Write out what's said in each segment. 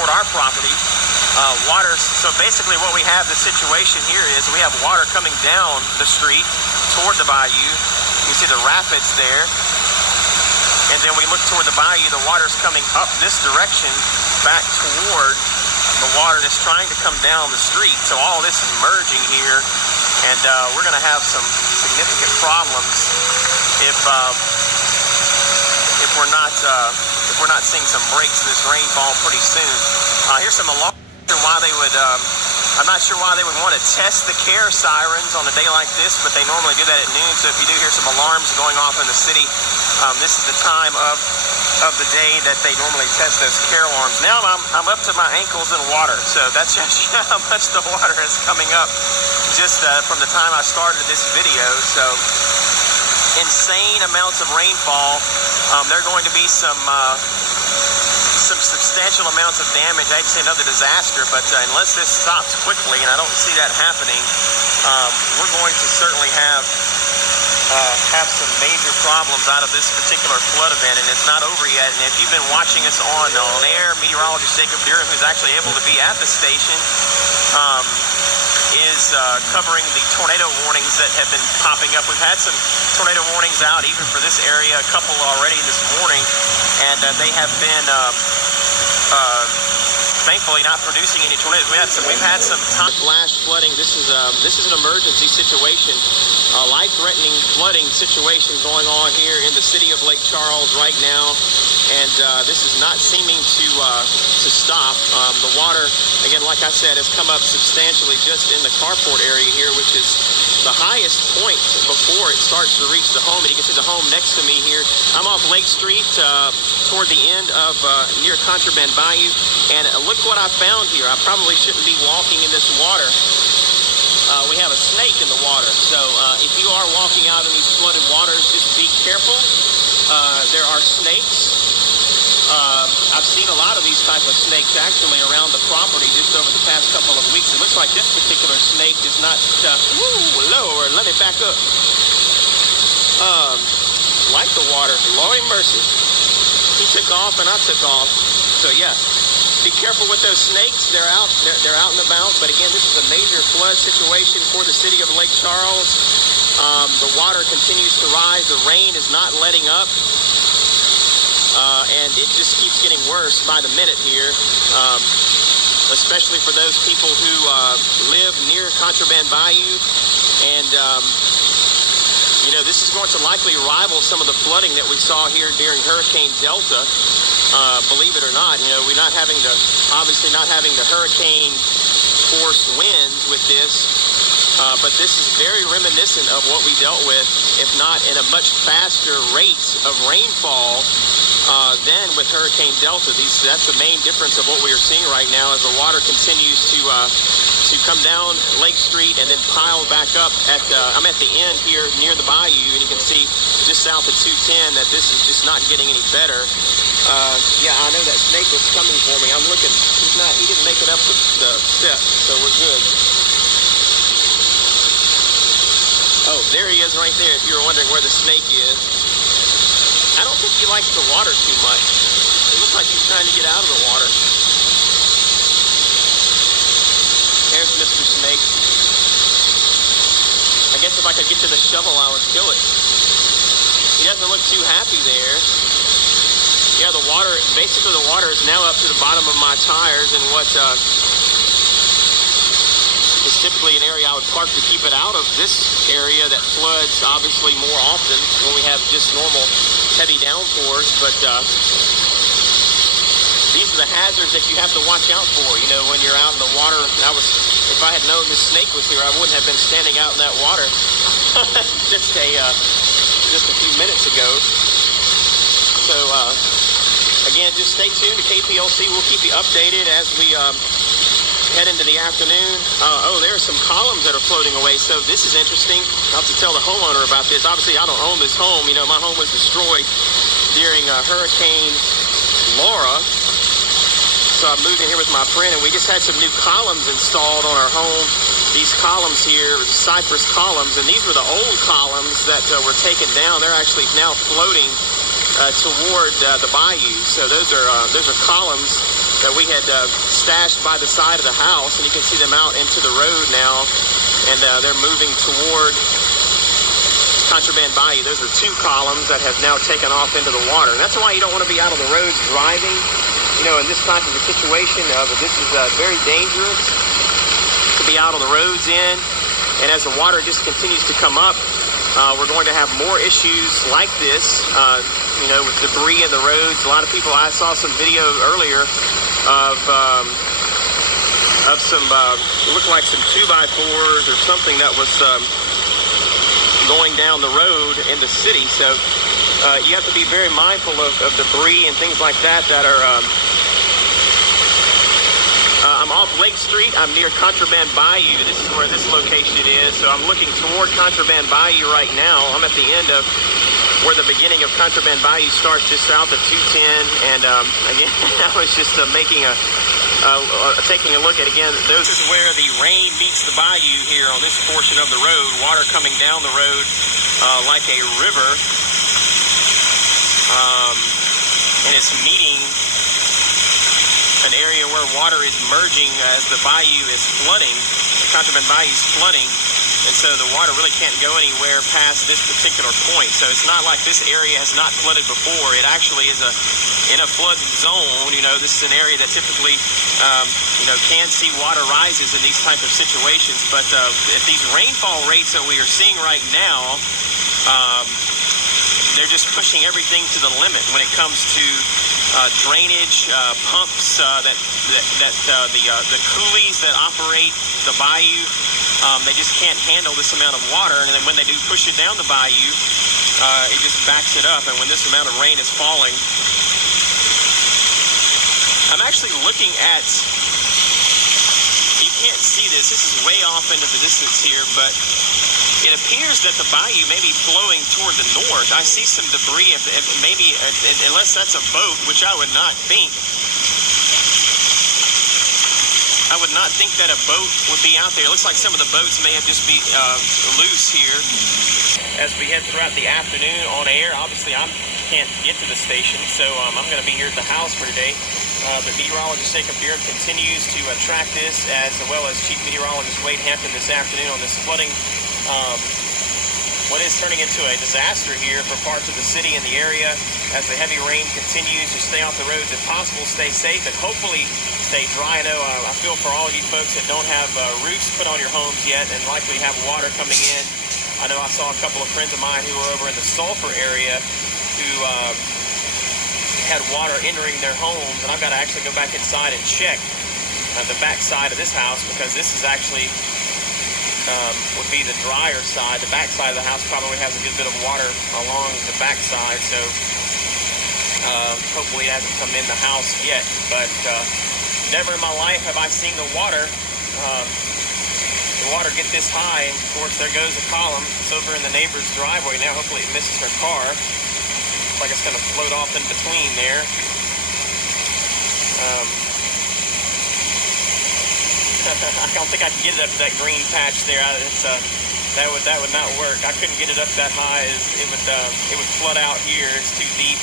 toward our property. Water, so basically what we have, the situation here is we have water coming down the street toward the bayou. You see the rapids there. And then we look toward the bayou, the water's coming up this direction back toward the water that's trying to come down the street. So all this is merging here, and we're going to have some significant problems if we're not seeing some breaks in this rainfall pretty soon. Here's some alarms. Why they would, I'm not sure why they would want to test the care sirens on a day like this, but they normally do that at noon. So if you do hear some alarms going off in the city, this is the time of the day that they normally test those care alarms. Now I'm up to my ankles in water, so that's just how much the water is coming up just from the time I started this video. So insane amounts of rainfall. There are going to be some substantial amounts of damage. I'd say another disaster, but unless this stops quickly, and I don't see that happening, we're going to certainly have some major problems out of this particular flood event, and it's not over yet. And if you've been watching us on air, meteorologist Jacob Deering, who's actually able to be at the station, is covering the tornado warnings that have been popping up. We've had some tornado warnings out even for this area, a couple already this morning, and they have been thankfully not producing any tornadoes. We've had some flash flooding. This is an emergency situation, a life-threatening flooding situation going on here in the city of Lake Charles right now, and this is not seeming to stop. The water, again, like I said, has come up substantially just in the carport area here, which is the highest point before it starts to reach the home. And you can see the home next to me here. I'm off Lake Street toward the end of near Contraband Bayou, and look what I found here. I probably shouldn't be walking in this water. We have a snake in the water, so if you are walking out in these flooded waters, just be careful. There are snakes. I've seen a lot of these type of snakes actually around the property just over the past couple of weeks. It looks like this particular snake is not, Lord, let me back up. Like the water, Lord mercy. He took off and I took off. So yeah, be careful with those snakes. They're out and about. But again, this is a major flood situation for the city of Lake Charles. The water continues to rise. The rain is not letting up. And it just keeps getting worse by the minute here, especially for those people who live near Contraband Bayou. And, this is going to likely rival some of the flooding that we saw here during Hurricane Delta. Believe it or not, we're obviously not having the hurricane force winds with this. But this is very reminiscent of what we dealt with, if not in a much faster rate of rainfall than with Hurricane Delta. That's the main difference of what we are seeing right now as the water continues to come down Lake Street and then pile back up I'm at the end here near the bayou, and you can see just south of 210 that this is just not getting any better. Yeah, I know that snake was coming for me. I'm looking. He didn't make it up the steps, so we're good. Oh, there he is right there, if you were wondering where the snake is. I don't think he likes the water too much. It looks like he's trying to get out of the water. There's Mr. Snake. I guess if I could get to the shovel, I would kill it. He doesn't look too happy there. Yeah, the water is now up to the bottom of my tires, and what is typically an area I would park to keep it out of this area that floods obviously more often when we have just normal heavy downpours. But these are the hazards that you have to watch out for, when you're out in the water. If I had known this snake was here, I wouldn't have been standing out in that water just a few minutes ago. So again, just stay tuned to KPLC. We'll keep you updated as we head into the afternoon. There are some columns that are floating away. So this is interesting. I'll have to tell the homeowner about this. Obviously, I don't own this home. My home was destroyed during Hurricane Laura. So I moved in here with my friend, and we just had some new columns installed on our home. These columns here, cypress columns, and these were the old columns that were taken down. They're actually now floating toward the bayou. So those are columns that we had stashed by the side of the house, and you can see them out into the road now, and they're moving toward Contraband Bayou. Those are 2 columns that have now taken off into the water. And that's why you don't want to be out on the roads driving, in this type of a situation. This is very dangerous to be out on the roads in. And as the water just continues to come up, we're going to have more issues like this, with debris in the roads. A lot of people, I saw some video earlier of some, looked like some 2x4s or something that was going down the road in the city. So you have to be very mindful of debris and things like that are... I'm off Lake Street. I'm near Contraband Bayou. This is where this location is. So I'm looking toward Contraband Bayou right now. I'm at the end of where the beginning of Contraband Bayou starts, just south of 210. And again, I was just taking a look at, again, this is where the rain meets the bayou here on this portion of the road. Water coming down the road like a river. And it's meeting an area where water is merging as the bayou is flooding. The Contraband Bayou is flooding, and so the water really can't go anywhere past this particular point. So it's not like this area has not flooded before. It actually is in a flood zone. This is an area that typically can see water rises in these type of situations. But at these rainfall rates that we are seeing right now, they're just pushing everything to the limit when it comes to drainage, pumps, the coulees that operate the bayou, they just can't handle this amount of water. And then when they do push it down the bayou, it just backs it up. And when this amount of rain is falling, I'm actually looking at, you can't see this is way off into the distance here, but it appears that the bayou may be flowing toward the north. I see some debris, maybe, unless that's a boat, which I would not think. I would not think that a boat would be out there. It looks like some of the boats may have just be loose here. As we head throughout the afternoon on air, obviously I can't get to the station, so I'm going to be here at the house for today. But meteorologist Jacob Beard continues to track this, as well as Chief Meteorologist Wade Hampton this afternoon on this flooding. What is turning into a disaster here for parts of the city and the area as the heavy rain continues. To stay off the roads if possible, stay safe, and hopefully stay dry. I know I feel for all you folks that don't have roofs put on your homes yet and likely have water coming in. I know I saw a couple of friends of mine who were over in the Sulphur area who had water entering their homes, and I've got to actually go back inside and check the back side of this house, because this is actually would be the drier side. The back side of the house probably has a good bit of water along the back side, so hopefully it hasn't come in the house yet. But never in my life have I seen the water get this high. And of course, there goes the column. It's over in the neighbor's driveway now. Hopefully it misses her car. Looks like it's going to float off in between there. I don't think I can get it up to that green patch there. That would not work. I couldn't get it up that high. It would flood out here. It's too deep.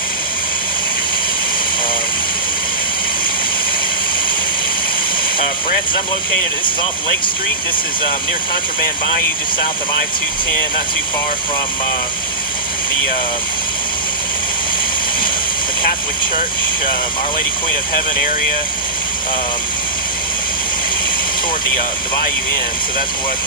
Francis, I'm located. This is off Lake Street. This is near Contraband Bayou, just south of I-210, not too far from the Catholic Church, Our Lady Queen of Heaven area. Toward the bayou end. So that's what